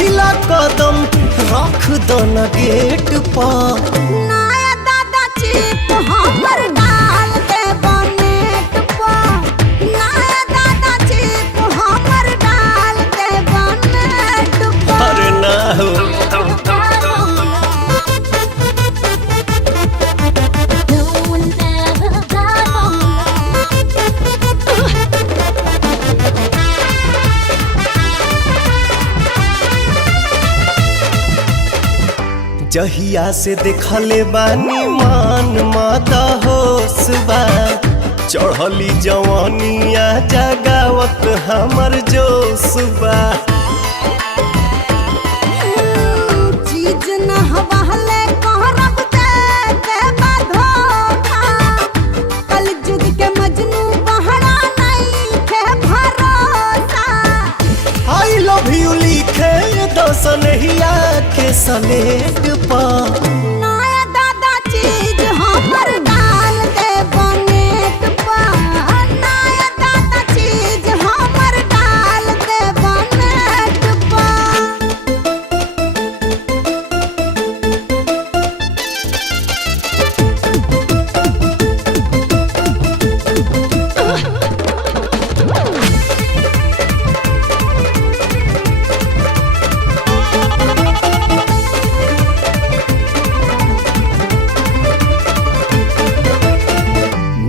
पहिला कदम रख दो न गेट पर। नया दादा चिप हमर डाल दे बनेट पर। नया दादा चिप हमर डाल दे बनेट पर। अरे ना हो जहिया से देखले बानी मान माता होश बा। चढ़ली जवानिया जगावत हमर जोश बा। चीज न हवाले कहरब दे धोखा। कल जुग के मजनू बहरा नहीं के भरोसा। आई लव यू लिखे दो सनहिया के सलेट पर। नया दादा चीज हमर डाल दे बनेट पर। नया दादा चीज हमर डाल दे बनेट पर।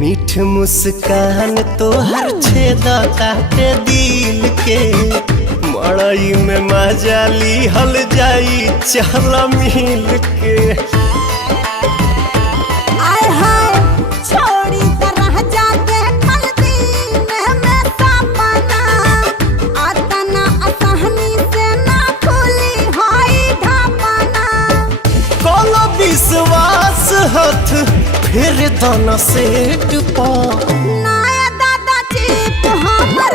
मीठ मुस्कान तोहर छेदा ताटे दिल के। मड़ई में मजा लिहल जाई चल मिल के। आय हाय छोड़ी तरह जाके कल दिन में सपना। आतना असहनी से ना खुली होई ढापना। कल विश्वास हथ फिर दोनों सेट पर। नया दादा चिप हमर